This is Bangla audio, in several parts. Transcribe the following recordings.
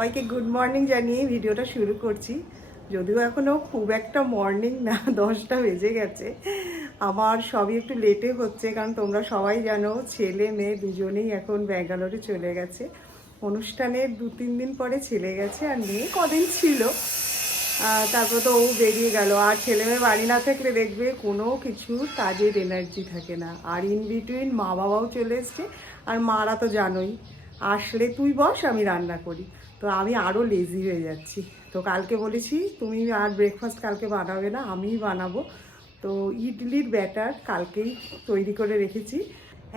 সবাইকে গুড মর্নিং জানিয়ে ভিডিওটা শুরু করছি। যদিও এখনও খুব একটা মর্নিং না, 10টা বেজে গেছে। আমার সবই একটু লেটে হচ্ছে, কারণ তোমরা সবাই জানো ছেলে মেয়ে দুজনেই এখন ব্যাঙ্গালোরে চলে গেছে। অনুষ্ঠানের 2-3 দিন পরে ছেলে গেছে, আর মেয়ে কদিন ছিল, তারপর তো ও বেরিয়ে গেল। আর ছেলে মেয়ে বাড়ি না থাকলে দেখবে কোনো কিছু কাজের এনার্জি থাকে না। আর ইন বিটুইন মা বাবাও চলে এসছে, আর মারা তো জানোই আসলে তুই বস আমি রান্না করি, তো আমি আরও লেজি হয়ে যাচ্ছি। তো কালকে বলেছি তুমি আর ব্রেকফাস্ট কালকে বানাবে না, আমিই বানাবো। তো ইডলির ব্যাটার কালকেই তৈরি করে রেখেছি।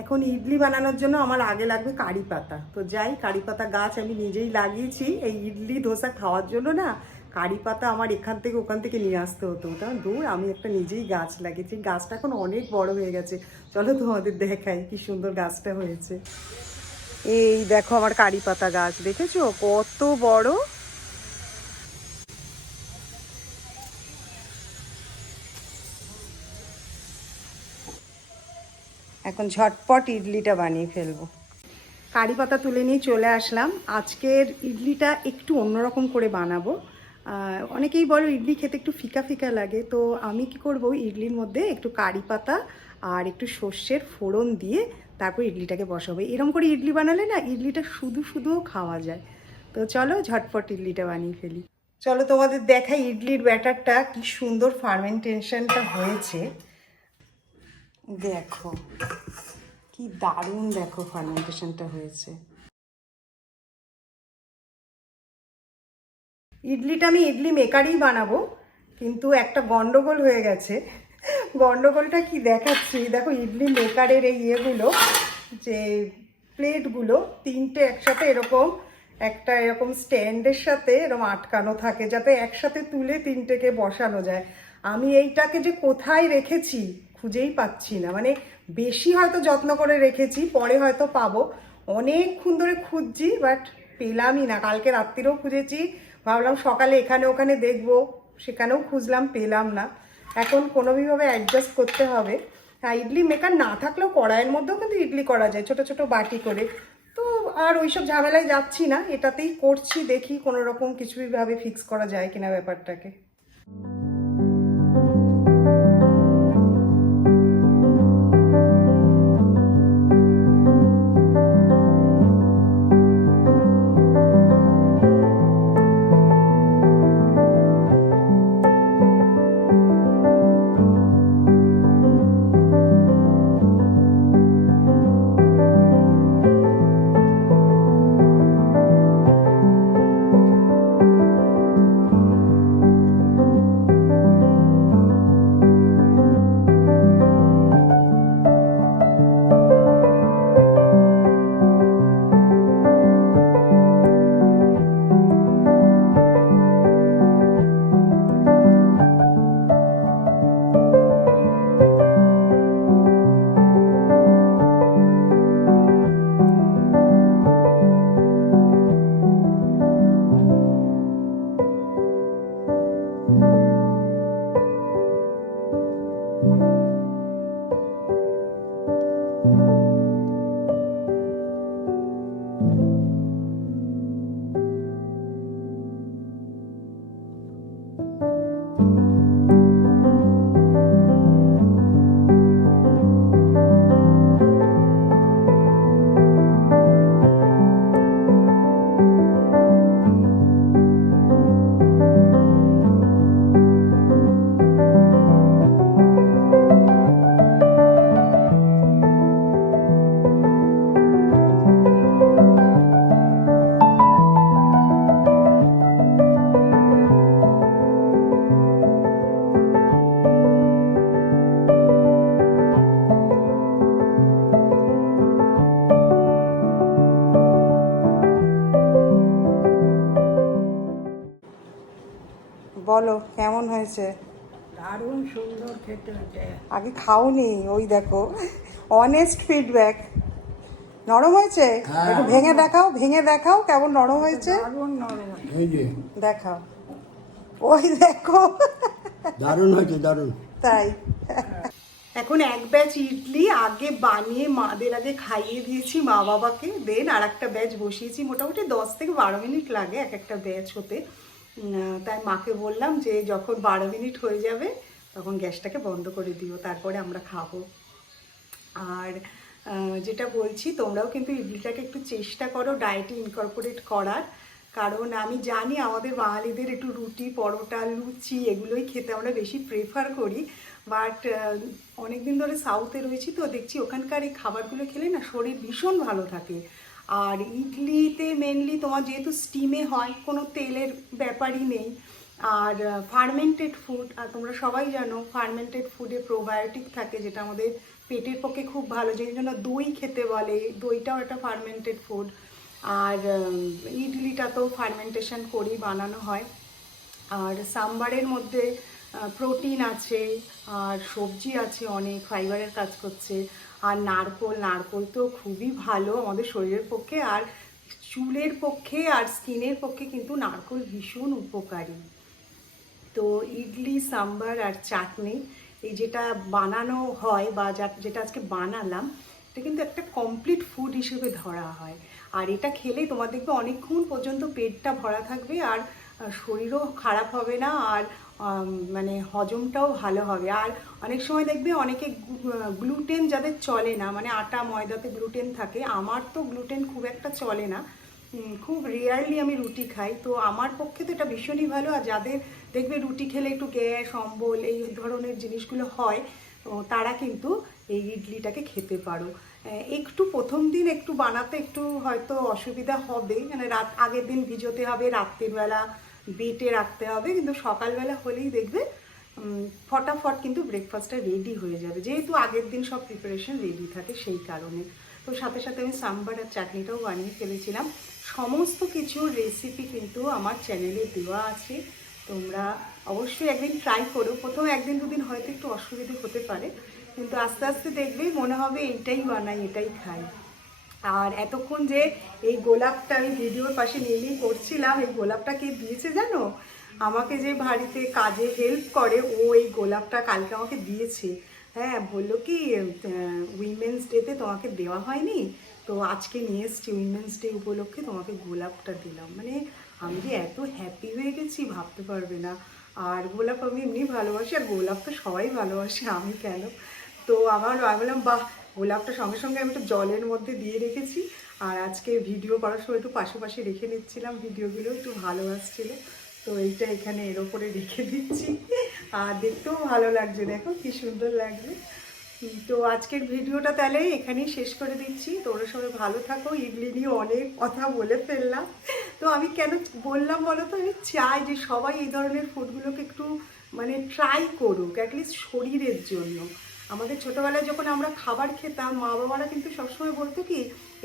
এখন ইডলি বানানোর জন্য আমার আগে লাগবে কারি পাতা। তো যাই, কারি পাতা গাছ আমি নিজেই লাগিয়েছি। এই ইডলি ধোসা খাওয়ার জন্য না কারি পাতা আমার এখান থেকে ওখান থেকে নিয়ে আসতে হতো, কারণ দূর আমি একটা নিজেই গাছ লাগিয়েছি। গাছটা এখন অনেক বড় হয়ে গেছে, চলো তোমাদের দেখাই কি সুন্দর গাছটা হয়েছে। এই দেখো আমার কারি পাতা গাছ, দেখেছো কত বড়। এখন ঝটপট ইডলিটা বানিয়ে ফেলবো। কারি পাতা তুলে নিয়ে চলে আসলাম। আজকের ইডলিটা একটু অন্যরকম করে বানাবো। অনেকেই বলো ইডলি খেতে একটু ফিকা ফিকা লাগে, তো আমি কি করব, ইডলির মধ্যে একটু কারি পাতা আর একটু সর্ষের ফোড়ন দিয়ে তারপর ইডলিটাকে বসাবো। এরকম করে ইডলি বানালে না ইডলিটা শুধু শুধুও খাওয়া যায়। তো চলো ঝটপট ইডলিটা বানিয়ে ফেলি। চলো তোমাদের দেখাই ইডলির ব্যাটারটা কি সুন্দর ফার্মেন্টেশনটা হয়েছে। দেখো কি দারুণ, দেখো ফার্মেন্টেশনটা হয়েছে। ইডলিটা আমি ইডলি মেকারেই বানাবো, কিন্তু একটা গন্ডগোল হয়ে গেছে। গন্ডগোলটা কি দেখাচ্ছি, দেখো ইডলি মেকারের এই ইয়েগুলো, যে প্লেটগুলো তিনটে একসাথে এরকম একটা এরকম স্ট্যান্ডের সাথে এরকম আটকানো থাকে, যাতে একসাথে তুলে তিনটেকে বসানো যায়। আমি এইটাকে যে কোথায় রেখেছি খুঁজেই পাচ্ছি না, মানে বেশি হয়তো যত্ন করে রেখেছি, পরে হয়তো পাবো। অনেকক্ষণ ধরে খুঁজছি, বাট পেলামই না। কালকে রাত্রিরেও খুঁজেছি, ভাবলাম সকালে এখানে ওখানে দেখবো, সেখানেও খুঁজলাম, পেলাম না। এখন কোনোভাবে অ্যাডজাস্ট করতে হবে। হ্যাঁ, ইডলি মেকার না থাকলেও কড়াইয়ের মধ্যেও কিন্তু ইডলি করা যায়, ছোট ছোট বাটি করে। তো আর ওইসব ঝামেলায় যাচ্ছি না, এটাতেই করছি, দেখি কোনো রকম কিছুইভাবে ফিক্স করা যায় কিনা ব্যাপারটাকে। বলো কেমন হয়েছে? দারুণ সুন্দর খেতে হয়েছে। আগে খাওনি, ওই দেখো অনেস্ট ফিডব্যাক। নরম হয়েছে? একটু ভেঙে দেখাও, ভেঙে দেখাও কেমন নরম হয়েছে। দারুণ নরম। এই যে দেখাও, ওই দেখো দারুণ হয়েছে, দারুণ। তাই এখন এক ব্যাচ ইডলি আগে বানিয়ে মাদের আগে খাইয়ে দিয়েছি মা বাবাকে, দেন আর একটা ব্যাচ বসিয়েছি। মোটামুটি 10 থেকে 12 মিনিট লাগে এক একটা ব্যাচ হতে। তাই মাকে বললাম যে যখন 12 মিনিট হয়ে যাবে তখন গ্যাসটাকে বন্ধ করে দিও, তারপরে আমরা খাবো। আর যেটা বলছি, তোমরাও কিন্তু ইডলিটাকে একটু চেষ্টা করো ডায়েটে ইনকর্পোরেট করার, কারণ আমি জানি আমাদের বাঙালিদের একটু রুটি, পরোটা, লুচি এগুলোই খেতে আমরা বেশি প্রেফার করি। বাট অনেকদিন ধরে সাউথে রয়েছি তো দেখছি ওখানকার এই খাবারগুলো খেলে না শরীর ভীষণ ভালো থাকে। আর ইডলিতে মেনলি তোমার যেহেতু স্টিমে হয়, কোনো তেলের ব্যাপারই নেই। আর ফার্মেন্টেড ফুড, আর তোমরা সবাই জানো ফার্মেন্টেড ফুডে প্রোবায়োটিক থাকে, যেটা আমাদের পেটের পক্ষে খুব ভালো, যেই জন্য দই খেতে বলে, দইটাও একটা ফার্মেন্টেড ফুড। আর ইডলিটা তো ফার্মেন্টেশন করেই বানানো হয়। আর সাম্বারের মধ্যে প্রোটিন আছে, আর সবজি আছে, অনেক ফাইবারের কাজ করছে। আর নারকোল তো খুবই ভালো আমাদের শরীরের পক্ষে, আর চুলের পক্ষে আর স্কিনের পক্ষে কিন্তু নারকোল ভীষণ উপকারী। তো ইডলি, সাম্বার আর চাটনি এই যেটা বানানো হয় বা যেটা আজকে বানালাম, এটা কিন্তু একটা কমপ্লিট ফুড হিসেবে ধরা হয়। আর এটা খেলে তোমার দেখবে অনেকক্ষণ পর্যন্ত পেটটা ভরা থাকবে, আর শরীরও খারাপ হবে না, আর মানে হজমটাও ভালো হবে। আর অনেক সময় দেখবে অনেকে গ্লুটেন যাদের চলে না, মানে আটা ময়দাতে গ্লুটেন থাকে, আমার তো গ্লুটেন খুব একটা চলে না, খুব রেয়ারলি আমি রুটি খাই, তো আমার পক্ষে তো এটা ভীষণই ভালো। আর যাদের দেখবে রুটি খেলে একটু গ্যাস, অম্বল এই ধরনের জিনিসগুলো হয়, তো তারা কিন্তু এই ইডলিটাকে খেতে পারো। একটু প্রথম দিন একটু বানাতে একটু হয়তো অসুবিধা হবে, মানে আগের দিন ভিজোতে হবে, রাত্রিবেলা বেটে রাখতে হবে, কিন্তু সকালবেলা হলেই দেখবে ফটাফট কিন্তু ব্রেকফাস্টটা রেডি হয়ে যাবে, যেহেতু আগের দিন সব প্রিপারেশন রেডি থাকে সেই কারণে। তো সাথে সাথে আমি সাম্বার আর চাটনিটাও বানিয়ে ফেলেছিলাম। সমস্ত কিছুর রেসিপি কিন্তু আমার চ্যানেলে দেওয়া আছে, তোমরা অবশ্যই একদিন ট্রাই করো। প্রথমে একদিন দুদিন হয়তো একটু অসুবিধে হতে পারে, কিন্তু আস্তে আস্তে দেখবেই মনে হবে এইটাই বানাই, এটাই খাই। আর এতক্ষণ যে এই গোলাপটা আমি ভিডিওর পাশে নিয়ে করছিলাম, এই গোলাপটা কে দিয়েছে জানো? আমাকে যে বাড়িতে কাজে হেল্প করে, ও এই গোলাপটা কালকে আমাকে দিয়েছে। হ্যাঁ, বললো কি উইমেন্স ডেতে তোমাকে দেওয়া হয়নি, তো আজকে নিয়ে এসছি উইমেন্স ডে উপলক্ষে তোমাকে গোলাপটা দিলাম। মানে আমি যে এত হ্যাপি হয়ে গেছি ভাবতে পারবে না। আর গোলাপ আমি এমনি ভালোবাসি, আর গোলাপ তো সবাই ভালোবাসে, আমি কেন। তো আমি বললাম বাহ, গোলাপটা সঙ্গে সঙ্গে আমি একটু জলের মধ্যে দিয়ে রেখেছি, আর আজকে ভিডিও করার সময় একটু পাশাপাশি রেখে নিচ্ছিলাম, ভিডিওগুলো একটু ভালো আসছিলো, তো এইটা এখানে এর ওপরে রেখে দিচ্ছি। আর দেখতেও ভালো লাগছে, দেখো কি সুন্দর লাগছে। তো আজকের ভিডিওটা তাহলে এখানেই শেষ করে দিচ্ছি। তোমরা সবাই ভালো থাকো। ইডলি নিয়ে অনেক কথা বলে ফেললাম, তো আমি কেন বললাম বলো তো, আমি চাই যে সবাই এই ধরনের ফুডগুলোকে একটু মানে ট্রাই করুক, অ্যাটলিস্ট শরীরের জন্য। আমাদের ছোটোবেলায় যখন আমরা খাবার খেতাম, মা বাবারা কিন্তু সবসময় বলতো কি,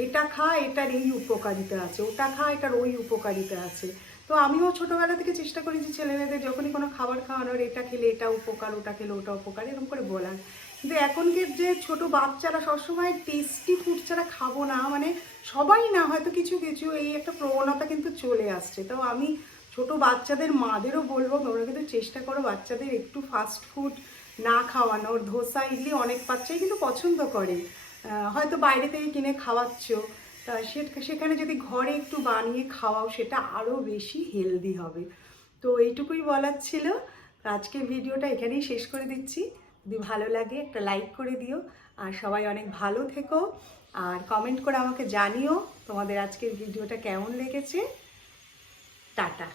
এটা খা, এটার এই উপকারিতা আছে, ওটা খা, এটার ওই উপকারিতা আছে। তো আমিও ছোটোবেলা থেকে চেষ্টা করি যে ছেলেমেয়েদের যখনই কোনো খাবার খাওয়ানোর, এটা খেলে এটা উপকার, ওটা খেলে ওটা উপকার, এরকম করে বলার। কিন্তু এখনকার যে ছোট বাচ্চারা সবসময় টেস্টি ফুড ছাড়া খাবো না, মানে সবাই না, হয়তো কিছু কিছু, এই একটা প্রবণতা কিন্তু চলে আসছে। তো আমি ছোট বাচ্চাদের মাদেরও বলবো, তোমরা কিন্তু চেষ্টা করো বাচ্চাদের একটু ফাস্ট ফুড না খাওয়ানোর। ধোসা, ইডলি অনেক বাচ্চাই কিন্তু পছন্দ করে, হয়তো বাইরে থেকে কিনে খাওয়াচ্ছ, তা সেখানে যদি ঘরে একটু বানিয়ে খাওয়াও, সেটা আরও বেশি হেলদি হবে। তো এইটুকুই বলার ছিল। আজকের ভিডিওটা এখানেই শেষ করে দিচ্ছি। যদি ভালো লাগে একটা লাইক করে দিও, আর সবাই অনেক ভালো থেকো, আর কমেন্ট করে আমাকে জানিও তোমাদের আজকের ভিডিওটা কেমন লেগেছে। টাটা।